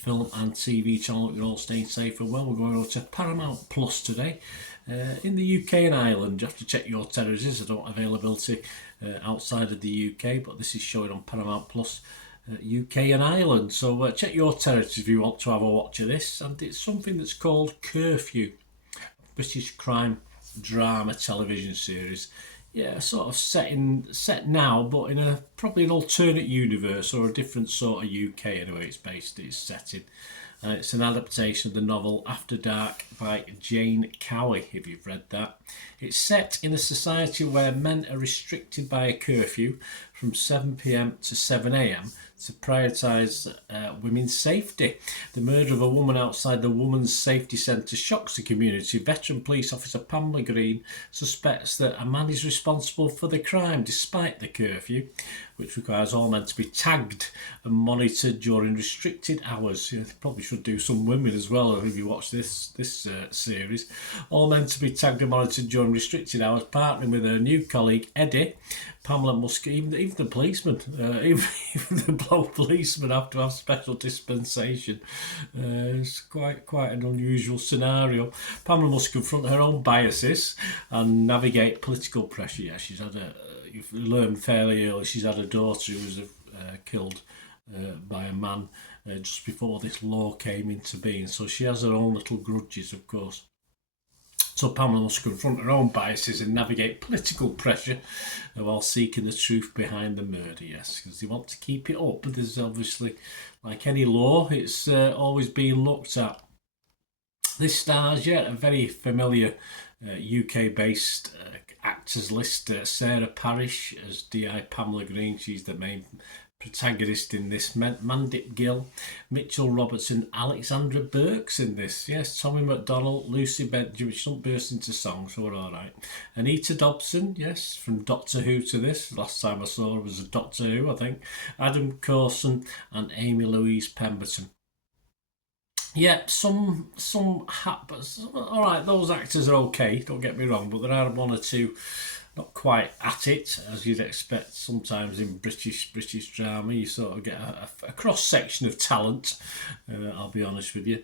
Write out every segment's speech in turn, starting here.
film and TV channel. You're all staying safe and well. We're going over to Paramount Plus today. In the UK and Ireland, you have to check your territories. I don't have availability outside of the UK, but this is showing on Paramount Plus UK and Ireland. So check your territories if you want to have a watch of this. And it's something that's called Curfew, British crime drama television series. Yeah, sort of set now, but in a probably an alternate universe or a different sort of UK anyway. It's set in. It's an adaptation of the novel After Dark by Jane Cowie, if you've read that. It's set in a society where men are restricted by a curfew from 7 p.m. to 7 a.m. to prioritise women's safety. The murder of a woman outside the Women's Safety Centre shocks the community. Veteran police officer Pamela Green suspects that a man is responsible for the crime despite the curfew, which requires all men to be tagged and monitored during restricted hours. They probably should do some women as well if you watch this series. All men to be tagged and monitored during restricted hours, partnering with her new colleague Eddie. Pamela must, even the policeman, even the bloke policeman have to have special dispensation. It's quite an unusual scenario. Pamela must confront her own biases and navigate political pressure. Yeah, you've learned fairly early, she's had a daughter who was killed by a man just before this law came into being. So she has her own little grudges, of course. So Pamela must confront her own biases and navigate political pressure while seeking the truth behind the murder, yes, because they want to keep it up. But there's obviously, like any law, it's always being looked at. This stars, a very familiar UK-based actors list. Sarah Parish as D.I. Pamela Green, she's the main protagonist in this. Mandip Gill, Mitchell Robertson, Alexandra Burke's in this. Yes, Tommy McDonald, Lucy Benjamin. She don't burst into song, so we're all right. Anita Dobson, yes, from Doctor Who to this. Last time I saw her was a Doctor Who, I think. Adam Corson and Amy Louise Pemberton. Yeah, some all right, those actors are okay, don't get me wrong, but there are one or two not quite at it, as you'd expect sometimes in British drama. You sort of get a cross-section of talent, I'll be honest with you.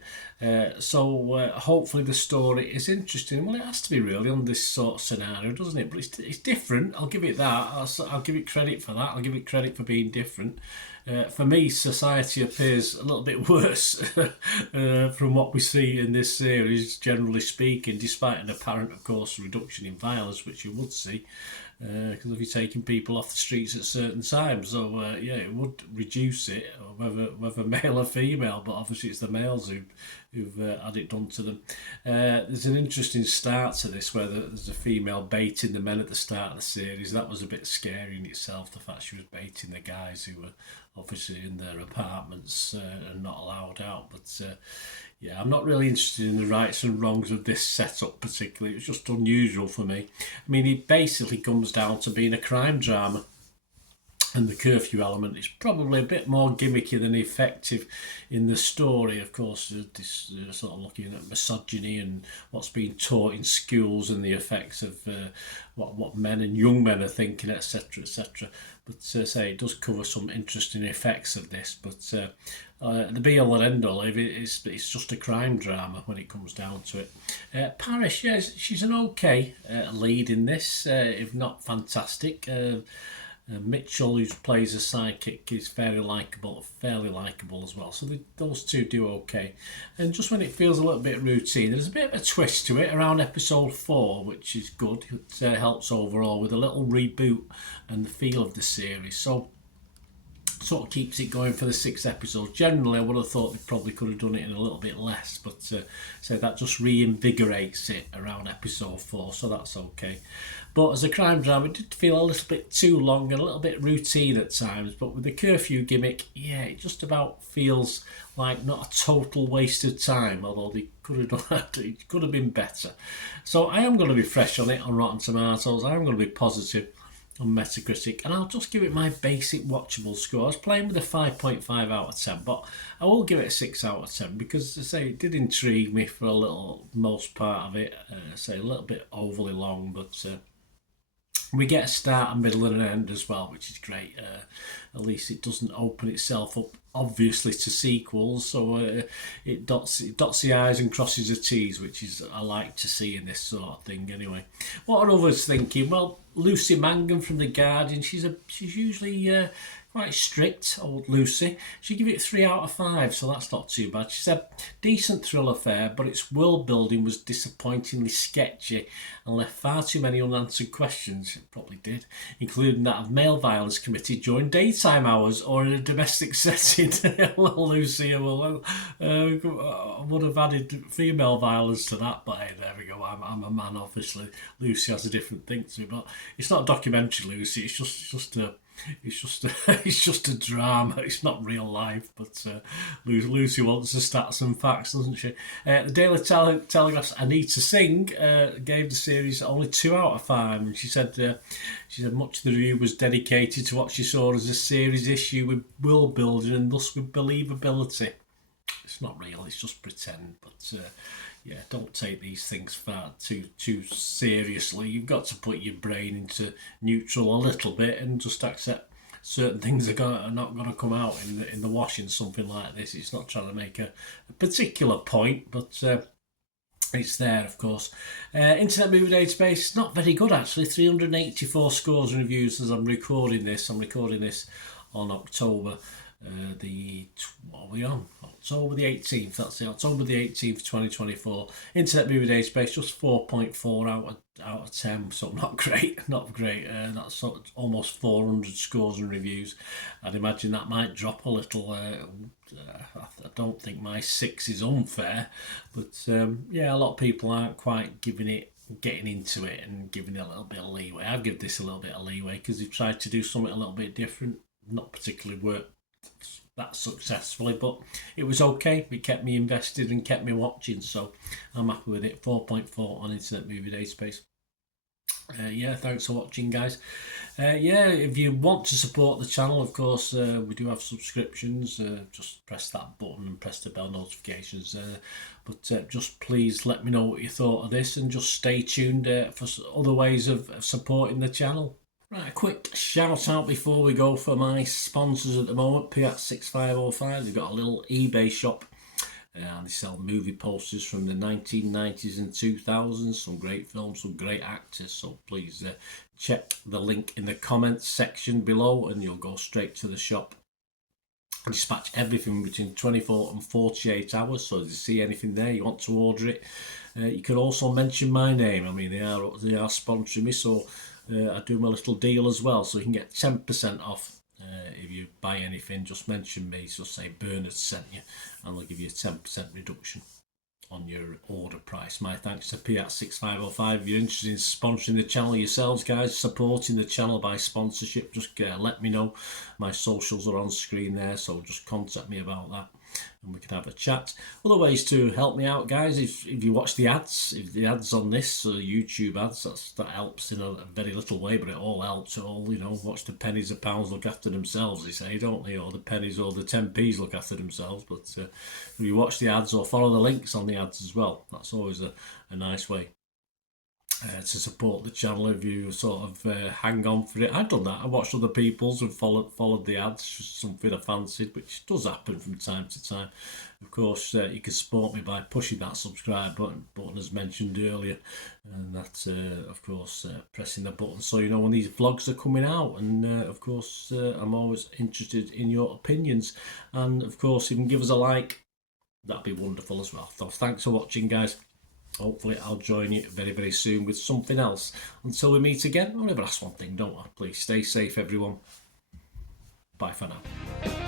So hopefully the story is interesting. Well, it has to be really on this sort of scenario, doesn't it? But it's different, I'll give it that. I'll give it credit for that. I'll give it credit for being different. For me, society appears a little bit worse from what we see in this series, generally speaking, despite an apparent, of course, reduction in violence, which you would see, because if you're taking people off the streets at certain times. So, it would reduce it, whether male or female, but obviously it's the males who've had it done to them. There's an interesting start to this where there's a female baiting the men at the start of the series. That was a bit scary in itself, the fact she was baiting the guys who were obviously in their apartments and not allowed out. But I'm not really interested in the rights and wrongs of this setup particularly. It's just unusual for me. I mean, it basically comes down to being a crime drama. And the curfew element is probably a bit more gimmicky than effective in the story. Of course, this sort of looking at misogyny and what's being taught in schools and the effects of what men and young men are thinking, etc., etc. But say it does cover some interesting effects of this. But the be-all and end-all, it's just a crime drama when it comes down to it. Parish, yes, she's an okay lead in this, if not fantastic. Mitchell, who plays a sidekick, is fairly likeable as well. So those two do okay. And just when it feels a little bit routine, there's a bit of a twist to it around episode 4, which is good. It helps overall with a little reboot and the feel of the series. So sort of keeps it going for the 6 episodes. Generally, I would have thought they probably could have done it in a little bit less, but that just reinvigorates it around episode 4, so that's okay. But as a crime drama, it did feel a little bit too long and a little bit routine at times. But with the curfew gimmick, it just about feels like not a total waste of time, although they could have done it could have been better. So I am going to be fresh on it on Rotten Tomatoes. I am going to be positive on Metacritic, and I'll just give it my basic watchable score. I was playing with a 5.5 out of 10, but I will give it a 6 out of 10 because, as I say, it did intrigue me for a little, most part of it. A little bit overly long, but we get a start, a middle and an end as well, which is great. At least it doesn't open itself up obviously to sequels, so it dots the I's and crosses the T's, which is I like to see in this sort of thing. Anyway, what are others thinking? Well, Lucy Mangan from The Guardian, she's usually quite strict, old Lucy. She give it 3 out of 5, so that's not too bad. She said, decent thriller fare, but its world building was disappointingly sketchy and left far too many unanswered questions. It probably did, including that of male violence committed during daytime hours or in a domestic setting. Well, Lucy, well, I would have added female violence to that, but hey, there we go. I'm a man, obviously. Lucy has a different thing to me, but it's not a documentary, Lucy. It's just it's just a drama. It's not real life. But Lucy wants the stats and facts, doesn't she? The Daily Telegraph's Anita Singh gave the series only 2 out of 5, and she said much of the review was dedicated to what she saw as a series issue with world building and thus with believability. It's not real. It's just pretend. But yeah, don't take these things far too seriously. You've got to put your brain into neutral a little bit and just accept certain things are not going to come out in the wash in something like this. It's not trying to make a particular point, but it's there, of course. Internet Movie Database, not very good actually. 384 scores and reviews as I'm recording this. I'm recording this on October what are we on? October the 18th, that's it, October the 18th, 2024. Internet Movie Database, just 4.4 out of 10, so not great. That's almost 400 scores and reviews. I'd imagine that might drop a little. I don't think my 6 is unfair, but yeah, a lot of people aren't quite getting into it and giving it a little bit of leeway. I've given this a little bit of leeway because they've tried to do something a little bit different, not particularly work that successfully, but it was okay. It kept me invested and kept me watching, so I'm happy with it. 4.4 on Internet Movie Database. Yeah, thanks for watching, guys. Yeah, if you want to support the channel, of course, we do have subscriptions. Just press that button and press the bell notifications. But just please let me know what you thought of this, and just stay tuned for other ways of supporting the channel. Right, a quick shout out before we go for my sponsors at the moment. Piat6505, they've got a little eBay shop and they sell movie posters from the 1990s and 2000s, some great films, some great actors, so please check the link in the comments section below and you'll go straight to the shop. I dispatch everything between 24 and 48 hours, so if you see anything there you want to order it, you can also mention my name. I mean, they are sponsoring me, so I do my little deal as well, so you can get 10% off if you buy anything. Just mention me, so say Bernard sent you, and they'll give you a 10% reduction on your order price. My thanks to Piat6505. If you're interested in sponsoring the channel yourselves, guys, supporting the channel by sponsorship, just let me know. My socials are on screen there, so just contact me about that and we can have a chat. Other ways to help me out, guys, if you watch the ads, if the ads on this, YouTube ads, that helps in a very little way, but it all helps. It all, watch the pennies and pounds look after themselves, they say, don't they? Or the pennies or the 10p's look after themselves. But if you watch the ads or follow the links on the ads as well, that's always a nice way to support the channel. If you sort of hang on for it, I've done that. I watched other people's and followed the ads, something I fancied, which does happen from time to time. Of course, you can support me by pushing that subscribe button as mentioned earlier, and that's of course pressing the button so you know when these vlogs are coming out. And of course, I'm always interested in your opinions, and of course, if you can give us a like, that'd be wonderful as well. So thanks for watching, guys. Hopefully I'll join you very, very soon with something else. Until we meet again, I'll never ask one thing, don't I? Please stay safe, everyone. Bye for now.